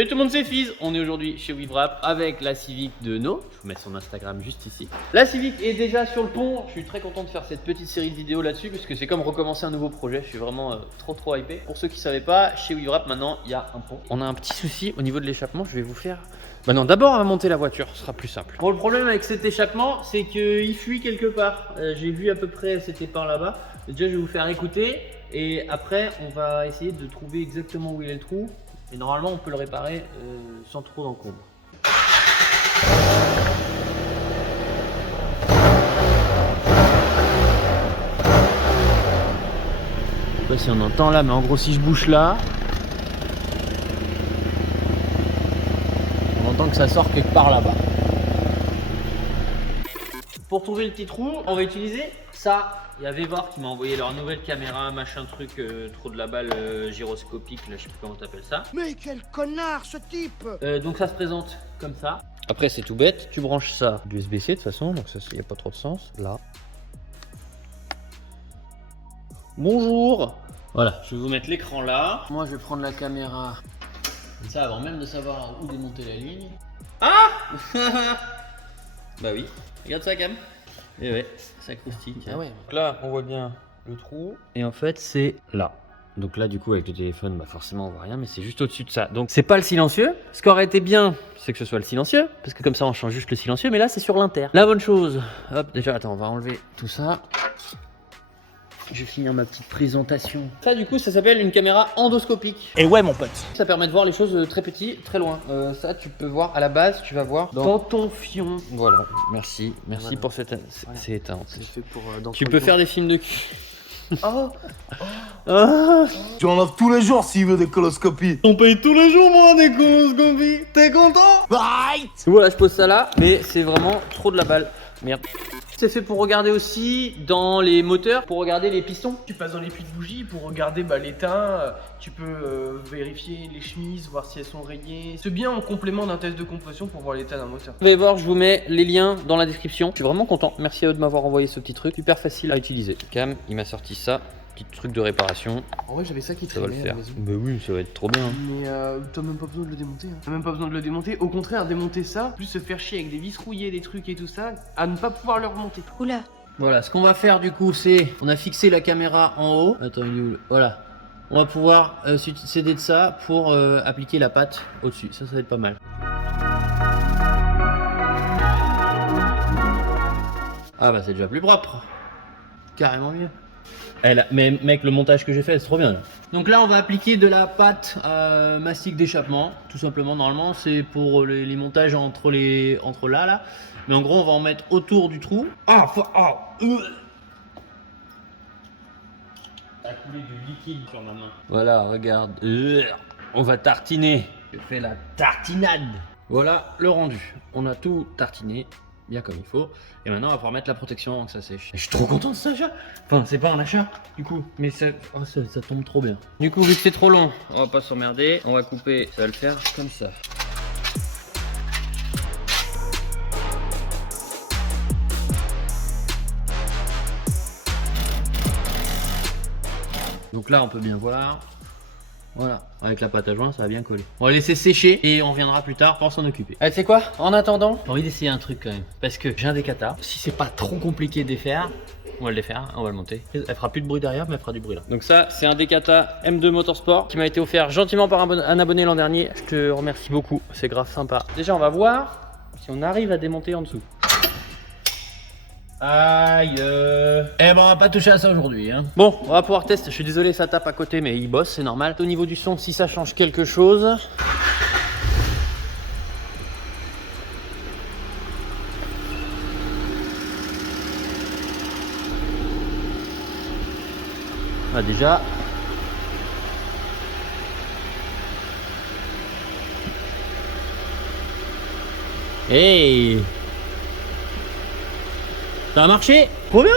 Salut tout le monde, c'est Fiz. On est aujourd'hui chez WeWrap avec la Civic de No. Je vous mets son Instagram juste ici. La Civic est déjà sur le pont. Je suis très content de faire cette petite série de vidéos là-dessus parce que c'est comme recommencer un nouveau projet. Je suis vraiment trop hypé. Pour ceux qui ne savaient pas, chez WeWrap maintenant il y a un pont. On a un petit souci au niveau de l'échappement. Je vais vous faire... Bah non, d'abord on va monter la voiture, ce sera plus simple. Bon, le problème avec cet échappement, c'est qu'il fuit quelque part. J'ai vu à peu près, c'était par là-bas. Déjà, je vais vous faire écouter et après, on va essayer de trouver exactement où il est le trou. Et normalement, on peut le réparer sans trop d'encombre. Je sais pas si on entend là, mais en gros, si je bouge là, on entend que ça sort quelque part là-bas. Pour trouver le petit trou, on va utiliser ça. Il y a Vevor qui m'a envoyé leur nouvelle caméra, machin truc, trop de la balle gyroscopique, là je sais plus comment t'appelles ça. Mais quel connard ce type! Donc ça se présente comme ça. Après c'est tout bête, tu branches ça du USB-C de toute façon, donc ça il n'y a pas trop de sens. Là. Bonjour. Voilà, je vais vous mettre l'écran là. Moi je vais prendre la caméra. Comme ça avant même de savoir où démonter la ligne. Ah bah oui, regarde ça Cam. Et ouais, ça croustille. Ah ouais. Donc là, on voit bien le trou. Et en fait, c'est là. Donc là, du coup, avec le téléphone, bah forcément, on voit rien, mais c'est juste au-dessus de ça. Donc, c'est pas le silencieux. Ce qui aurait été bien, c'est que ce soit le silencieux, parce que comme ça, on change juste le silencieux. Mais là, c'est sur l'inter. La bonne chose. Hop, déjà, attends, on va enlever tout ça. Je vais finir ma petite présentation. Ça, du coup, ça s'appelle une caméra endoscopique. Et ouais, mon pote. Ça permet de voir les choses très petits, très loin. Ça, tu peux voir à la base, tu vas voir dans ton fion. Voilà, merci voilà. Pour cette... C'est éteint. C'est fait pour... tu peux faire des films de cul. Tu en laves tous les jours s'il veut des coloscopies. On paye tous les jours, moi, des coloscopies. T'es content? Right. Voilà, je pose ça là, mais c'est vraiment trop de la balle. Merde. C'est fait pour regarder aussi dans les moteurs, pour regarder les pistons. Tu passes dans les puits de bougie pour regarder l'étain, tu peux vérifier les chemises, voir si elles sont rayées. C'est bien en complément d'un test de compression pour voir l'état d'un moteur. Vous allez voir, je vous mets les liens dans la description. Je suis vraiment content, merci à eux de m'avoir envoyé ce petit truc, super facile à utiliser. Cam, il m'a sorti ça, petit truc de réparation. En vrai, j'avais ça qui ça va le traînait à faire. la maison. Bah oui, ça va être trop bien. Mais t'as même pas besoin de le démonter. T'as même pas besoin de le démonter. Au contraire, démonter ça, plus se faire chier avec des vis rouillées, des trucs et tout ça, à ne pas pouvoir le remonter. Oula. Voilà, ce qu'on va faire du coup, c'est on a fixé la caméra en haut. Attends, voilà. On va pouvoir s'aider de ça pour appliquer la pâte au-dessus. Ça va être pas mal. Ah bah c'est déjà plus propre. Carrément mieux. Mais mec, le montage que j'ai fait, c'est trop bien là. Donc là, on va appliquer de la pâte mastic d'échappement. Tout simplement, normalement, c'est pour les montages entre là. Mais en gros, on va en mettre autour du trou. Ça a coulé du liquide sur ma main. Voilà, regarde. On va tartiner. Je fais la tartinade. Voilà le rendu. On a tout tartiné, bien comme il faut. Et maintenant, on va pouvoir mettre la protection avant que ça sèche. Et je suis trop content de cet achat. Enfin, c'est pas un achat, du coup. Mais ça tombe trop bien. Du coup, vu que c'est trop long, on va pas s'emmerder. On va couper. Ça va le faire comme ça. Donc là, on peut bien voir. Voilà, avec la pâte à joint, ça va bien coller. On va laisser sécher et on reviendra plus tard pour s'en occuper. Allez, tu sais quoi? En attendant, j'ai envie d'essayer un truc quand même. Parce que j'ai un décata. Si c'est pas trop compliqué de défaire, on va le défaire, on va le monter. Elle fera plus de bruit derrière, mais elle fera du bruit là. Donc ça, c'est un décata M2 Motorsport qui m'a été offert gentiment par un abonné l'an dernier. Je te remercie beaucoup, c'est grave sympa. Déjà, on va voir si on arrive à démonter en dessous. Aïe Eh ben on va pas toucher à ça aujourd'hui hein. Bon, on va pouvoir tester, je suis désolé ça tape à côté mais il bosse, c'est normal. Au niveau du son, si ça change quelque chose. Ah déjà. Hey, ça a marché, trop bien.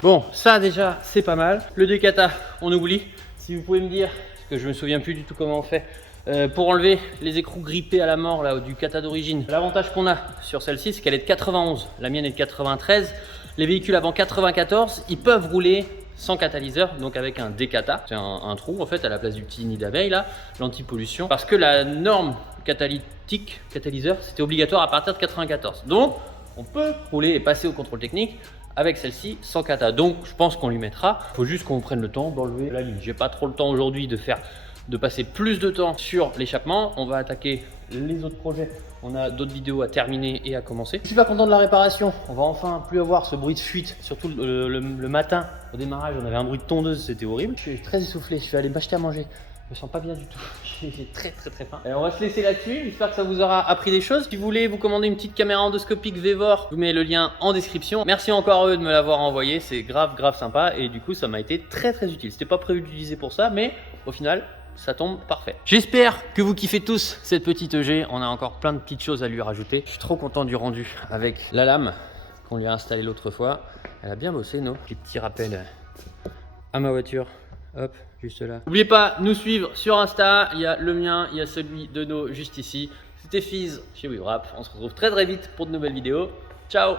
Bon, ça déjà, c'est pas mal. Le décata, on oublie. Si vous pouvez me dire, parce que je me souviens plus du tout comment on fait, pour enlever les écrous grippés à la mort là, du kata d'origine. L'avantage qu'on a sur celle-ci, c'est qu'elle est de 91. La mienne est de 93. Les véhicules avant 94, ils peuvent rouler sans catalyseur, donc avec un décata. C'est un trou en fait à la place du petit nid d'abeille là, l'anti-pollution. Parce que la norme catalyseur, c'était obligatoire à partir de 94. Donc, on peut rouler et passer au contrôle technique avec celle-ci sans cata. Donc, je pense qu'on lui mettra. Il faut juste qu'on prenne le temps d'enlever la ligne. J'ai pas trop le temps aujourd'hui de passer plus de temps sur l'échappement. On va attaquer les autres projets. On a d'autres vidéos à terminer et à commencer. Je suis pas content de la réparation. On va enfin plus avoir ce bruit de fuite, surtout le matin au démarrage. On avait un bruit de tondeuse, c'était horrible. Je suis très essoufflé. Je vais aller m'acheter à manger. Je me sens pas bien du tout. J'ai très faim. Et on va se laisser là-dessus. J'espère que ça vous aura appris des choses. Si vous voulez vous commander une petite caméra endoscopique Vevor, je vous mets le lien en description. Merci encore à eux de me l'avoir envoyé. C'est grave sympa. Et du coup, ça m'a été très utile. C'était pas prévu d'utiliser pour ça, mais au final, ça tombe parfait. J'espère que vous kiffez tous cette petite EG. On a encore plein de petites choses à lui rajouter. Je suis trop content du rendu avec la lame qu'on lui a installée l'autre fois. Elle a bien bossé, non? Les petits rappels à ma voiture. Hop, juste là. N'oubliez pas de nous suivre sur Insta. Il y a le mien, il y a celui de nos juste ici. C'était Fizz chez WeWrap. On se retrouve très vite pour de nouvelles vidéos. Ciao!